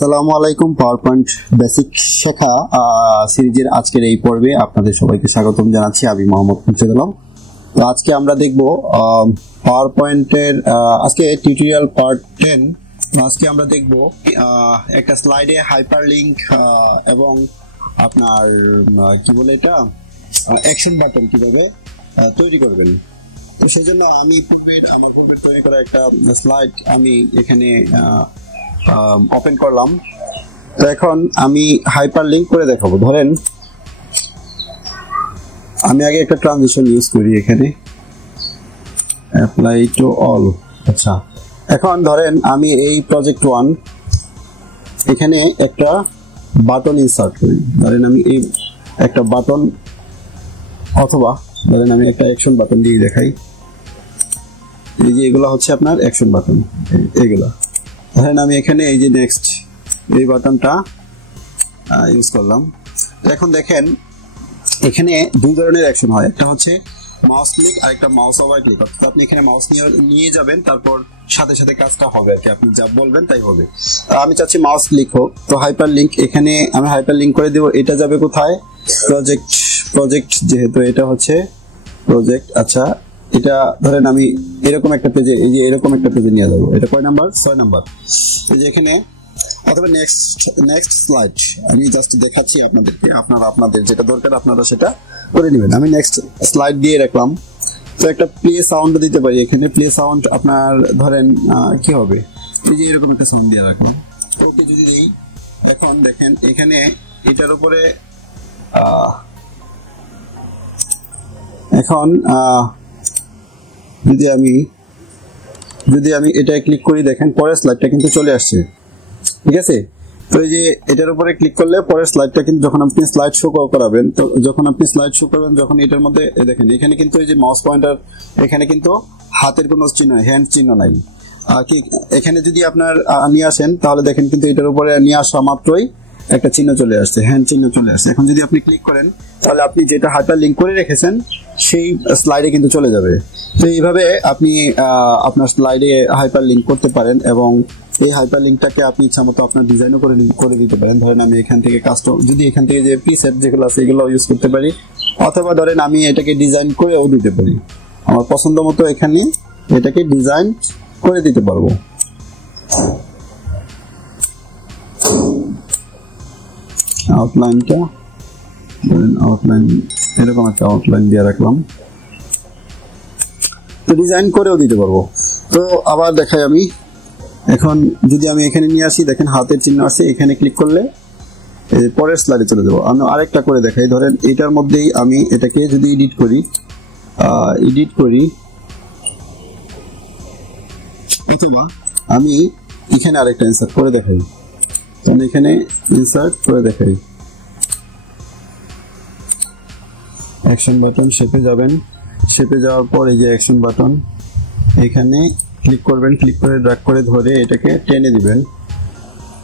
আসসালামু আলাইকুম। Power point basic শেখা সিরিজের আজকের এই পর্বে আপনাদের সবাইকে স্বাগতম জানাচ্ছি। আমি মোহাম্মদ মুর্শেদ আলম। তো আজকে আমরা দেখব পাওয়ার পয়েন্টের আজকে টিউটোরিয়াল পার্ট 10। আজকে আমরা দেখব একটা স্লাইডে হাইপারলিংক এবং আপনার কি বলে এটা অ্যাকশন বাটন কিভাবে তৈরি করবেন। তো সেজন্য আমি আমার পূর্বে তৈরি করা একটা স্লাইড আমি এখানে ওপেন করলাম। তো এখন আমি হাইপারলিংক করে দেখাবো। ধরেন আমি আগে একটা ট্রানজিশন ইউজ করি, এখানে অ্যাপ্লাই টু অল। আচ্ছা, এখন ধরেন আমি এই প্রজেক্ট 1 এখানে একটা বাটন ইনসার্ট করি। ধরেন আমি এই একটা বাটন অথবা ধরেন আমি একটা অ্যাকশন বাটন দিয়ে দেখাই। এই যে এগুলো হচ্ছে আপনার অ্যাকশন বাটন, এগুলা ধরেন আমি এখানে এই যে নেক্সট এই বাটনটা ইউজ করলাম। এখন দেখেন এখানে দুই ধরনের অ্যাকশন হয়, একটা হচ্ছে মাউস ক্লিক আর একটা মাউস ওভার ক্লিক। অর্থাৎ আপনি এখানে মাউস নিয়ে যাবেন, তারপর সাথে সাথে কাজটা হবে আর কি, আপনি যা বলবেন তাই হবে। আমি চাচ্ছি মাউস ক্লিক হোক, তো হাইপারলিংক এখানে আমি হাইপারলিংক করে দেব। এটা যাবে কোথায়? প্রজেক্ট যেহেতু এটা হচ্ছে প্রজেক্ট। আচ্ছা, এটা ধরেন আমি এরকম একটা পেজে, এই যে এরকম একটা পেজে নিয়ে যাবো। এটা কয় নাম্বার? 6 নাম্বার। এই যে এখানে অথবা নেক্সট স্লাইড আমি জাস্ট দেখাচ্ছি আপনাদেরকে, আপনাদের যেটা দরকার আপনারা সেটা করে নেবেন। আমি নেক্সট স্লাইড দিয়ে রাখলাম। তো একটা প্লে সাউন্ড দিতে পারি এখানে। প্লে সাউন্ড আপনার ধরেন কি হবে, এই যে এরকম একটা সাউন্ড দিয়ে রাখলাম। ওকে যদি দেই, এখন দেখেন এখানে এটার উপরে এখন যদি আমি এটা ক্লিক করি, দেখেন পরের স্লাইডটা কিন্তু চলে আসছে, ঠিক আছে? তো এই যে এটার উপরে ক্লিক করলে পরের স্লাইডটা কিন্তু যখন আপনি স্লাইড শো করাবেন, তো যখন আপনি স্লাইড শো করবেন, যখন এটার মধ্যে দেখেন এখানে কিন্তু এই যে মাউস পয়েন্টার, এখানে কিন্তু হাতের কোনো চিহ্ন, হ্যান্ড চিহ্ন নাই। কি এখানে যদি আপনার নিয়ে আসেন, তাহলে দেখেন কিন্তু এটার উপরে নিয়ে আসা মাত্রই একটা চিহ্ন চলে আসছে, হ্যান্ড চিহ্ন চলে আসছে। এখন যদি আপনি ক্লিক করেন, তাহলে আপনি যেটা হাইপারলিংক করে রেখেছেন সেই স্লাইডে কিন্তু চলে যাবে। তো এইভাবে আপনি আপনার স্লাইডে হাইপারলিংক করতে পারেন এবং এই হাইপারলিংকটাকে আপনি ইচ্ছামতো আপনার ডিজাইনও করে দিতে পারেন। ধরেন আমি এখান থেকে কাস্টম, যদি এখান থেকে যে প্রিসেট যেগুলো আছে এগুলো ইউজ করতে পারি, অথবা ধরেন আমি এটাকে ডিজাইন করেও দিতে পারি আমার পছন্দ মতো। এখানে এটাকে ডিজাইন করে দিতে পারবো। আউটলাইনটা আউটলাইন এরকম একটা আউটলাইন দিয়ে রাখলাম, তো ডিজাইন করেও দিতে পারবো। তো আবার দেখাই আমি, এখন যদি আমি এখানে নিয়ে আসি, দেখেন হাতের চিহ্ন আছে, এখানে ক্লিক করলে পরের স্লাইডে চলে যাবো। আমি আরেকটা করে দেখাই। ধরেন এটার মধ্যেই আমি এটাকে যদি এডিট করি অথবা আমি এখানে আরেকটা ইনসার্ট করে দেখাই, তখন এখানে ইনসার্ট করে দেখাই। অ্যাকশন বাটন শেপে যাবেন, শেপে যাওয়ার পর এই যে অ্যাকশন বাটন এখানে ক্লিক করবেন, ক্লিক করে ড্র্যাগ করে ধরে এটাকে টেনে দিবেন।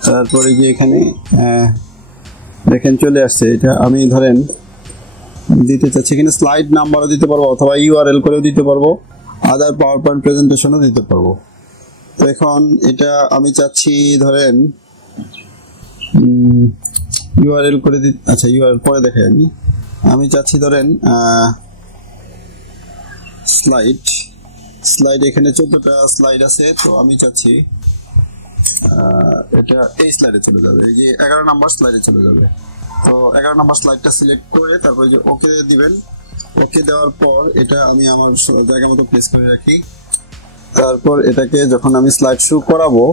তারপরে যে এখানে দেখেন চলে আসছে। এটা আমি ধরেন দিতে চাচ্ছি, এখানে স্লাইড নাম্বারও দিতে পারবো অথবা ইউআরএল করেও দিতে পারবো, আদার পাওয়ার পয়েন্ট প্রেজেন্টেশনও দিতে পারবো। তো এখন এটা আমি চাচ্ছি ধরেন ইউআরএল করে দিতে। আচ্ছা, ইউআরএল পরে দেখাই। আমি চাচ্ছি ধরেন স্লাইড এখানে 14টা স্লাইড আছে, তো আমি চাচ্ছি এটা এই স্লাইডে চলে যাবে, এই যে 11 নাম্বার স্লাইডে চলে যাবে। তো 11 নাম্বার স্লাইডটা সিলেক্ট করে তারপর যে ওকে দিবেন। ওকে দেওয়ার পর এটা আমি আমার জায়গা মতো প্লেস করে রাখি। তারপর এটাকে যখন আমি স্লাইড শো করাবো,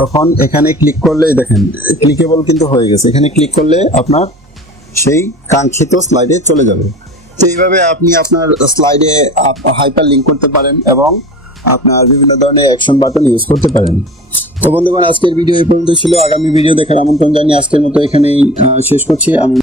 তখন এখানে ক্লিক করলে দেখেন ক্লিকেবল কিন্তু হয়ে গেছে। এখানে ক্লিক করলে আপনার সেই কাঙ্ক্ষিত স্লাইডে চলে যাবে। তো এইভাবে আপনি আপনার স্লাইডে হাইপারলিংক করতে পারেন এবং আপনার বিভিন্ন ধরনের অ্যাকশন বাটন ইউজ করতে পারেন। তো বন্ধুগণ, আজকের ভিডিও এই পর্যন্ত ছিল। আগামী ভিডিও দেখার আমন্ত্রণ জানিয়ে আজকের মতো এখানেই শেষ করছি। আমি